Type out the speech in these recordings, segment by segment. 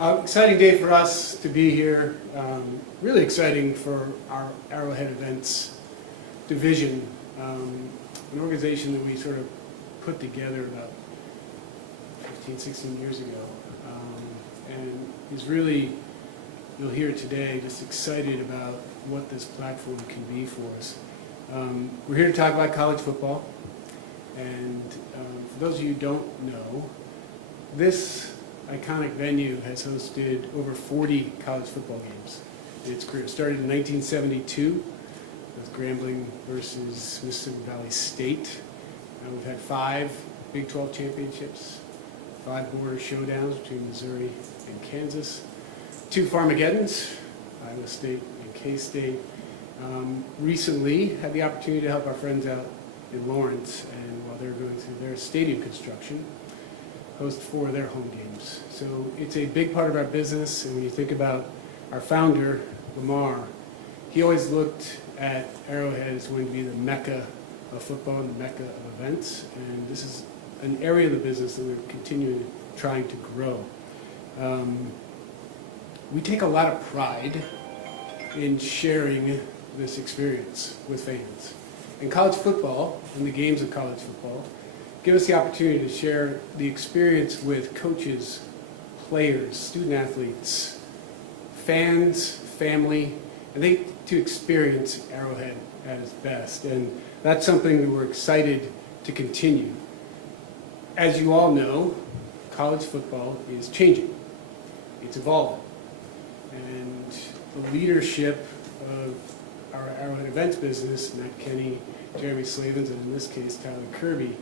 Exciting day for us to be here. Really exciting for our Arrowhead Events division, an organization that we sort of put together about 15, 16 years ago. And is really, you'll hear today, just excited about what this platform can be for us. We're here to talk about college football. And for those of you who don't know, this iconic venue has hosted over 40 college football games in its career. It started in 1972 with Grambling versus Mississippi Valley State. We've had 5 Big 12 championships, 5 border showdowns between Missouri and Kansas, 2 Farmageddons, Iowa State and K-State. Recently had the opportunity to help our friends out in Lawrence, and while they're going through their stadium construction, host 4 of their home games. So it's a big part of our business, and when you think about our founder, Lamar, he always looked at Arrowhead as going to be the mecca of football and the mecca of events, and this is an area of the business that we're continuing trying to grow. We take a lot of pride in sharing this experience with fans. And college football, and the games of college football, give us the opportunity to share the experience with coaches, players, student athletes, fans, family, and they to experience Arrowhead at its best. And that's something that we're excited to continue. As you all know, college football is changing. It's evolving. And the leadership of our Arrowhead Events business, Matt Kenny, Jeremy Slavens, and in this case, Tyler Kirby,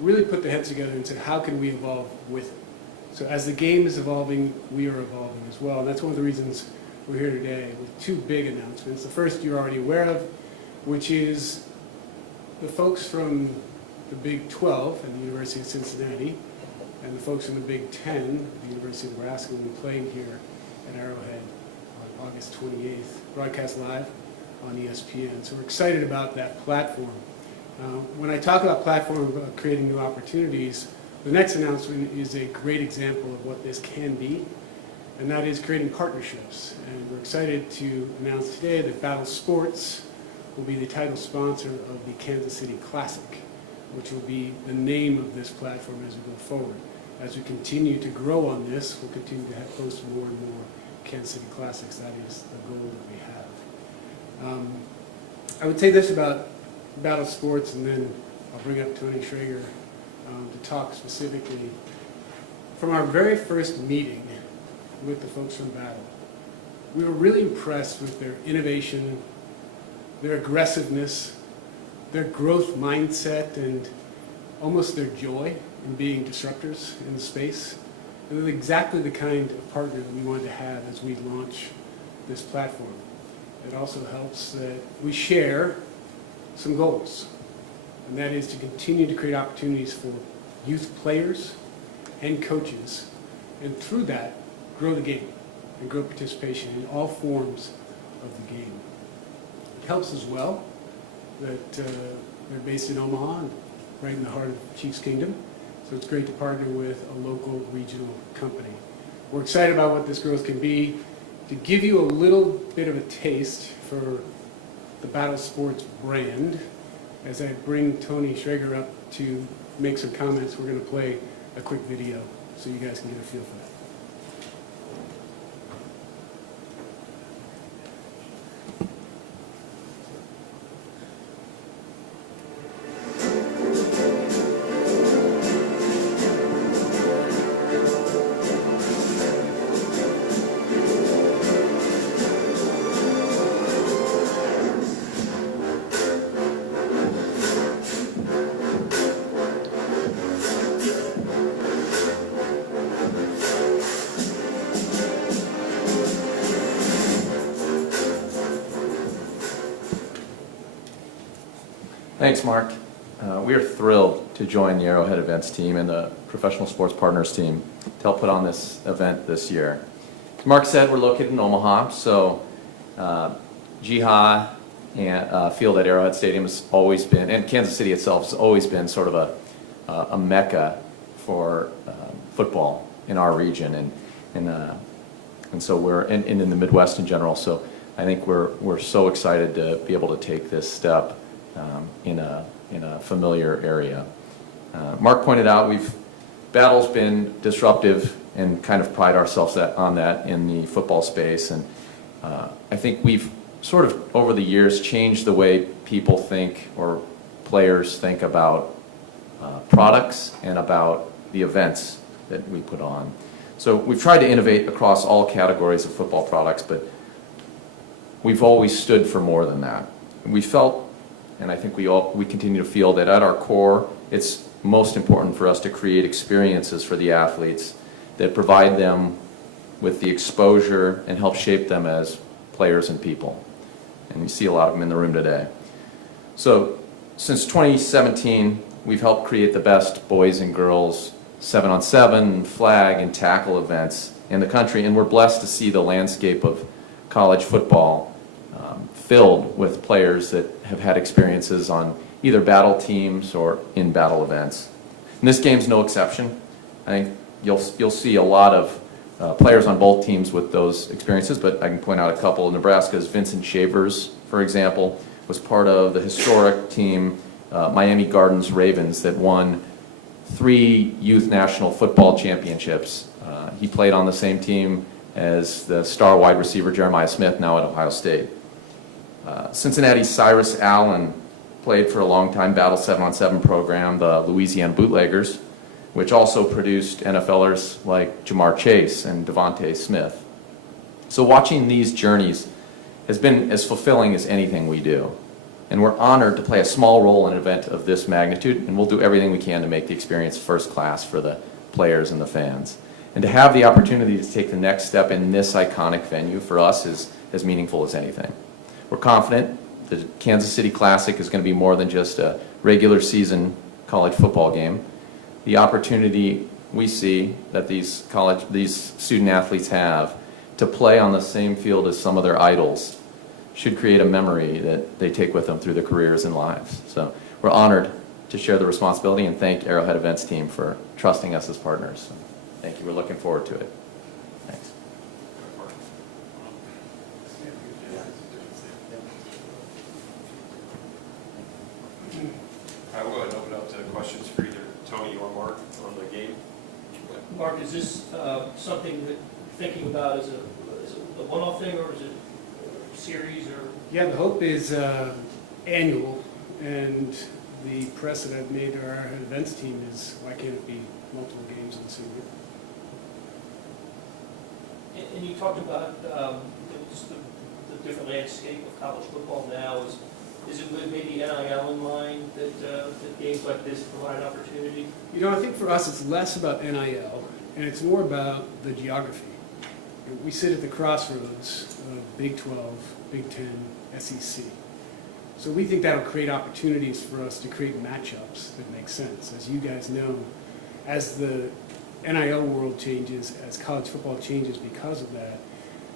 really put their heads together and said, how can we evolve with it? So as the game is evolving, we are evolving as well. And that's one of the reasons we're here today with 2 big announcements. The first you're already aware of, which is the folks from the Big 12 and the University of Cincinnati, and the folks from the Big 10, the University of Nebraska, will be playing here at Arrowhead on August 28th, broadcast live on ESPN. So we're excited about that platform. When I talk about platform, about creating new opportunities, the next announcement is a great example of what this can be, and that is creating partnerships. And we're excited to announce today that Battle Sports will be the title sponsor of the Kansas City Classic, which will be the name of this platform as we go forward. As we continue to grow on this, we'll continue to host more and more Kansas City Classics. That is the goal that we have. I would say this about Battle Sports, and then I'll bring up Tony Schrager to talk specifically. From our very first meeting with the folks from Battle, we were really impressed with their innovation, their aggressiveness, their growth mindset, and almost their joy in being disruptors in the space. And they're exactly the kind of partner that we wanted to have as we launch this platform. It also helps that we share some goals, and that is to continue to create opportunities for youth players and coaches, and through that, grow the game and grow participation in all forms of the game. It helps as well that they're based in Omaha, right in the heart of Chiefs Kingdom, so it's great to partner with a local regional company. We're excited about what this growth can be. To give you a little bit of a taste for the Battle Sports brand, as I bring Tony Schrager up to make some comments, we're going to play a quick video so you guys can get a feel for that. Thanks, Mark. We are thrilled to join the Arrowhead Events team and the Professional Sports Partners team to help put on this event this year. As Mark said, we're located in Omaha, so GEHA Field at Arrowhead Stadium has always been, and Kansas City itself has always been sort of a mecca for football in our region, and so we're in the Midwest in general. So I think we're so excited to be able to take this step in a familiar area. Mark pointed out battle's been disruptive and kind of pride ourselves on that in the football space, and I think we've sort of over the years changed the way people think or players think about products and about the events that we put on. So we've tried to innovate across all categories of football products, but we've always stood for more than that. We felt, and I think we continue to feel, that at our core, it's most important for us to create experiences for the athletes that provide them with the exposure and help shape them as players and people. And you see a lot of them in the room today. So since 2017, we've helped create the best boys and girls 7-on-7, flag, and tackle events in the country, and we're blessed to see the landscape of college football filled with players that have had experiences on either battle teams or in battle events. And this game's no exception. I think you'll see a lot of players on both teams with those experiences, but I can point out a couple. Nebraska's Vincent Shavers, for example, was part of the historic team Miami Gardens Ravens that won 3 youth national football championships. He played on the same team as the star wide receiver Jeremiah Smith, now at Ohio State. Cincinnati's Cyrus Allen played for a long time Battle 7-on-7 program, the Louisiana Bootleggers, which also produced NFLers like Jamar Chase and Devontae Smith. So watching these journeys has been as fulfilling as anything we do. And we're honored to play a small role in an event of this magnitude, and we'll do everything we can to make the experience first class for the players and the fans. And to have the opportunity to take the next step in this iconic venue for us is as meaningful as anything. We're confident the Kansas City Classic is going to be more than just a regular season college football game. The opportunity we see that these student athletes have to play on the same field as some of their idols should create a memory that they take with them through their careers and lives. So we're honored to share the responsibility and thank Arrowhead Events team for trusting us as partners. So thank you. We're looking forward to it. Thanks. I will go ahead and open up to questions for either Tony or Mark on the game. Mark, is this something that you're thinking about as a one-off thing, or is it a series, or? Yeah, the hope is annual, and the press that I've made to our events team is, why can't it be multiple games in the same year? And you talked about just the different landscape of college football now. Is it with maybe NIL in mind that games like this provide an opportunity? You know, I think for us it's less about NIL, and it's more about the geography. We sit at the crossroads of Big 12, Big 10, SEC. So we think that'll create opportunities for us to create matchups that make sense. As you guys know, as the NIL world changes, as college football changes because of that,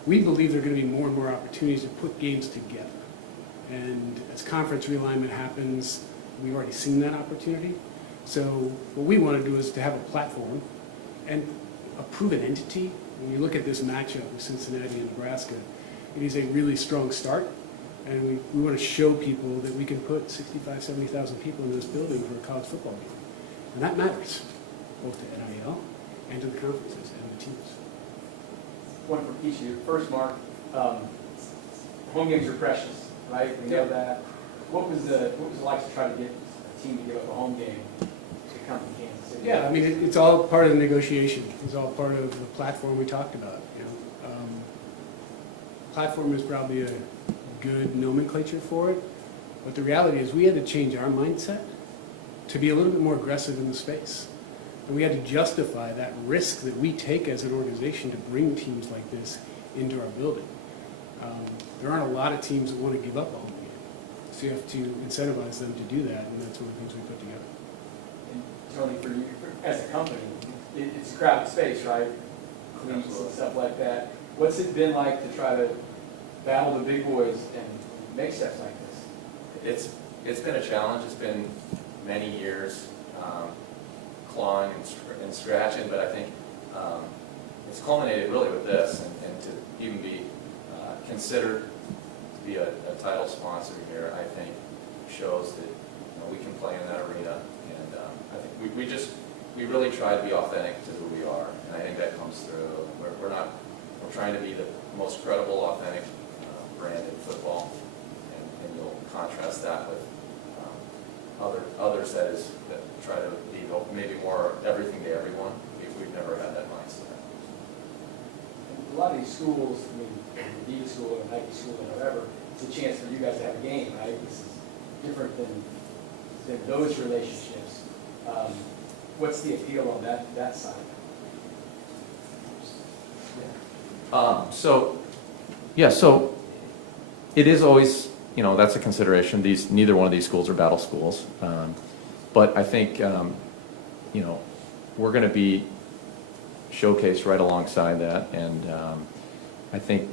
we believe there are going to be more and more opportunities to put games together. And as conference realignment happens, we've already seen that opportunity. So what we want to do is to have a platform and a proven entity. When you look at this matchup with Cincinnati and Nebraska, it is a really strong start. And we want to show people that we can put 65,000, 70,000 people in this building for a college football game. And that matters, both to NIL and to the conferences and the teams. One for each of you. First, Mark, home games are precious, right? We know that. What was it like to try to get a team to give up a home game to come to Kansas City? Yeah, I mean, it's all part of the negotiation. It's all part of the platform we talked about. You know, platform is probably a good nomenclature for it, but the reality is we had to change our mindset to be a little bit more aggressive in the space. And we had to justify that risk that we take as an organization to bring teams like this into our building. There aren't a lot of teams that want to give up a home game. So you have to incentivize them to do that, and that's one of the things we put together. And Tony, for you, as a company, it's a crowded space, right? Cleats and stuff like that. What's it been like to try to battle the big boys and make steps like this? It's been a challenge. It's been many years clawing and scratching, but I think culminated really with this, and to even be considered to be a title sponsor here, I think shows that we can play in that arena, and I think we really try to be authentic to who we are, and I think that comes through. We're trying to be the most credible, authentic brand in football, and you'll contrast that with others that try to be maybe more everything to everyone. We've never had that mindset. A lot of these schools, I mean, the Adidas school and Nike school and whatever, it's a chance for you guys to have a game, right? This is different than those relationships. What's the appeal on that side? So it is always, that's a consideration. Neither one of these schools are battle schools. But I think, we're going to be showcased right alongside that. And I think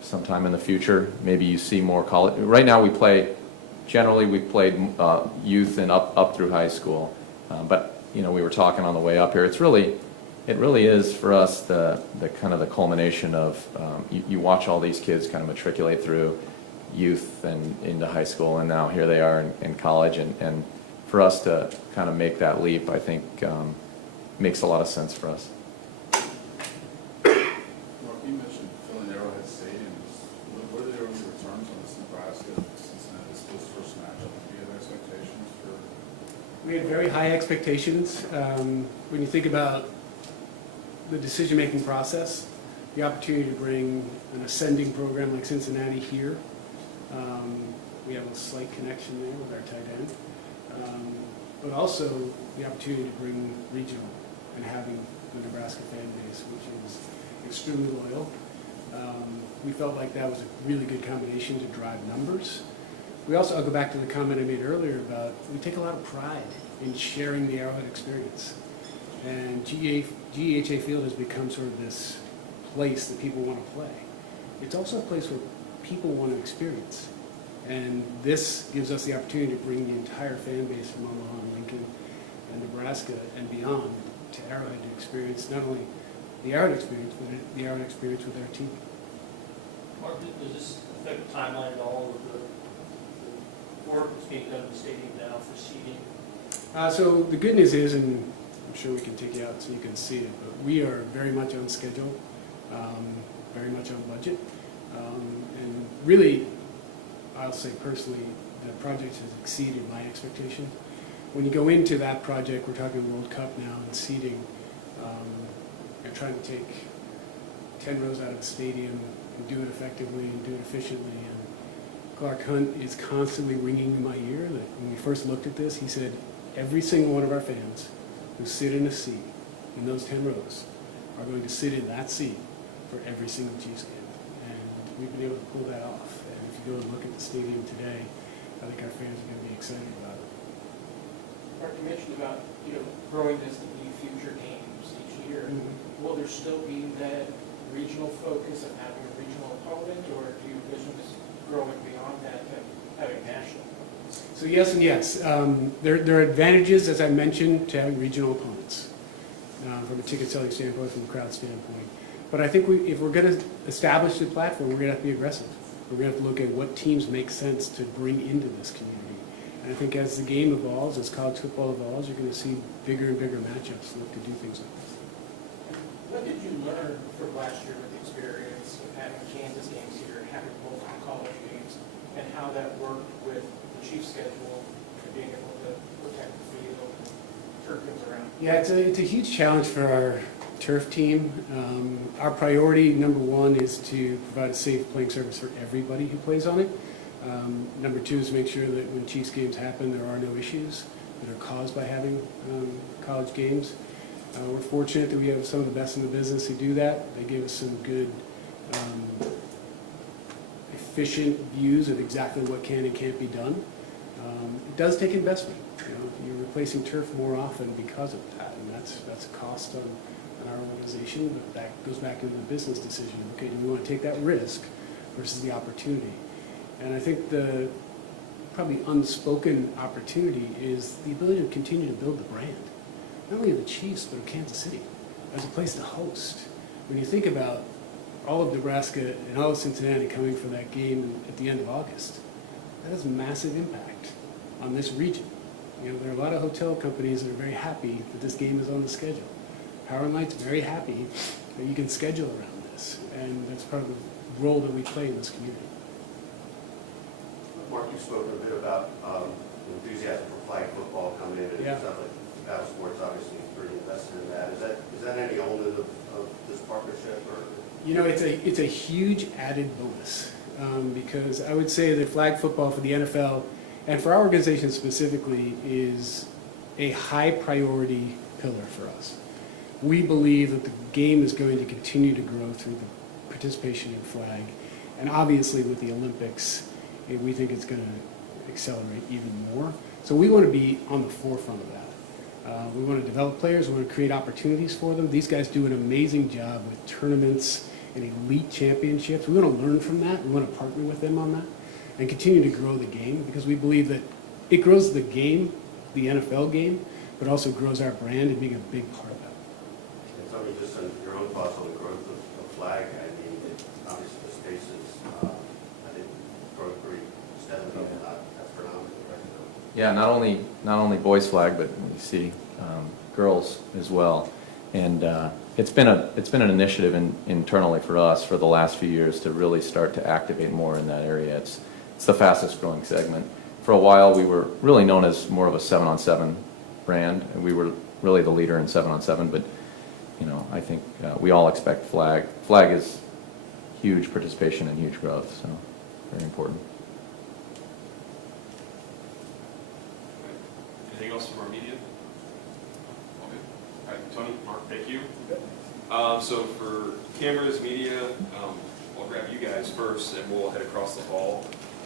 sometime in the future, maybe you see more college. Right now we've played youth and up through high school. But, we were talking on the way up here. It really is for us the kind of the culmination of, you watch all these kids kind of matriculate through youth and into high school, and now here they are in college. And for us to kind of make that leap, I think makes a lot of sense for us. Mark, you mentioned filling Arrowhead Stadium. What are the early returns on this Nebraska-Cincinnati Schools first matchup? Do you have expectations for? We had very high expectations. When you think about the decision-making process, the opportunity to bring an ascending program like Cincinnati here, we have a slight connection there with our tight end, but also the opportunity to bring regional and having the Nebraska fan base, which is extremely loyal. We felt like that was a really good combination to drive numbers. I'll go back to the comment I made earlier about we take a lot of pride in sharing the Arrowhead experience. And GEHA Field has become sort of this place that people want to play. It's also a place where people want to experience. And this gives us the opportunity to bring the entire fan base from Omaha and Lincoln and Nebraska and beyond to Arrowhead to experience not only the Arrowhead experience, but the Arrowhead experience with our team. Mark, does this affect the timeline at all with the work that's being done in the stadium now for seating? So the good news is, and I'm sure we can take you out so you can see it, but we are very much on schedule, very much on budget, and really, I'll say personally, the project has exceeded my expectations. When you go into that project, we're talking World Cup now and seating, you're trying to take 10 rows out of the stadium and do it effectively and do it efficiently. And Clark Hunt is constantly ringing in my ear that when we first looked at this, he said, every single one of our fans who sit in a seat in those 10 rows are going to sit in that seat for every single Chiefs game. And we've been able to pull that off. And if you go and look at the stadium today, I think our fans are going to be excited about it. Mark, you mentioned about, growing this to be future games each year. Mm-hmm. Will there still be that regional focus of having a regional opponent, or do you envision this growing beyond that to having national? So yes and yes. There are advantages, as I mentioned, to having regional opponents from a ticket selling standpoint, from a crowd standpoint. But I think if we're going to establish the platform, we're going to have to be aggressive. We're going to have to look at what teams make sense to bring into this community. And I think as the game evolves, as college football evolves, you're going to see bigger and bigger matchups look to do things like this. What did you learn from last year with the experience of having Kansas games here, having both college games, and how that worked with the Chiefs schedule and being able to protect the field and turn things around? Yeah, it's a huge challenge for our turf team. Our priority, number one, is to provide a safe playing surface for everybody who plays on it. Number two is to make sure that when Chiefs games happen, there are no issues that are caused by having college games. We're fortunate that we have some of the best in the business who do that. They give us some good, efficient views of exactly what can and can't be done. It does take investment. You're replacing turf more often because of that, and that's a cost on our organization, but that goes back into the business decision. Okay, do we want to take that risk versus the opportunity? And I think the probably unspoken opportunity is the ability to continue to build the brand, not only of the Chiefs, but of Kansas City, as a place to host. when you think about all of Nebraska and all of Cincinnati coming for that game at the end of August, that has a massive impact on this region. You know, there are a lot of hotel companies that are very happy that this game is on the schedule. Power and Light's very happy that you can schedule around this, and that's part of the role that we play in this community. Mark, you've spoken a bit about enthusiasm for flag football coming in, and Yeah. it sounds like Battle Sports obviously is pretty invested in that. Is that any element of this partnership, or? You know, it's a huge added bonus, because I would say that flag football for the NFL and for our organization specifically is a high priority pillar for us. We believe that the game is going to continue to grow through the participation in flag, and obviously with the Olympics, we think it's going to accelerate even more. So we want to be on the forefront of that. We want to develop players, we want to create opportunities for them. These guys do an amazing job with tournaments and elite championships. We want to learn from that. We want to partner with them on that and continue to grow the game, because we believe that it grows the game, the NFL game, but also grows our brand and being a big part of that. And tell me just on your own thoughts on the growth of flag. I mean, obviously the space is, I think, growing pretty steadily and not astronomically right now. Yeah, not only boys flag, but we see girls as well. And it's been an initiative internally for us for the last few years to really start to activate more in that area. It's the fastest growing segment. For a while, we were really known as more of a 7-on-7 brand, and we were really the leader in 7-on-7. But you know, I think we all expect flag. Flag is huge participation and huge growth, so very important. Anything else from our media? All good. All right, Tony, Mark, thank you. So for cameras, media, I'll grab you guys first, and we'll head across the hall.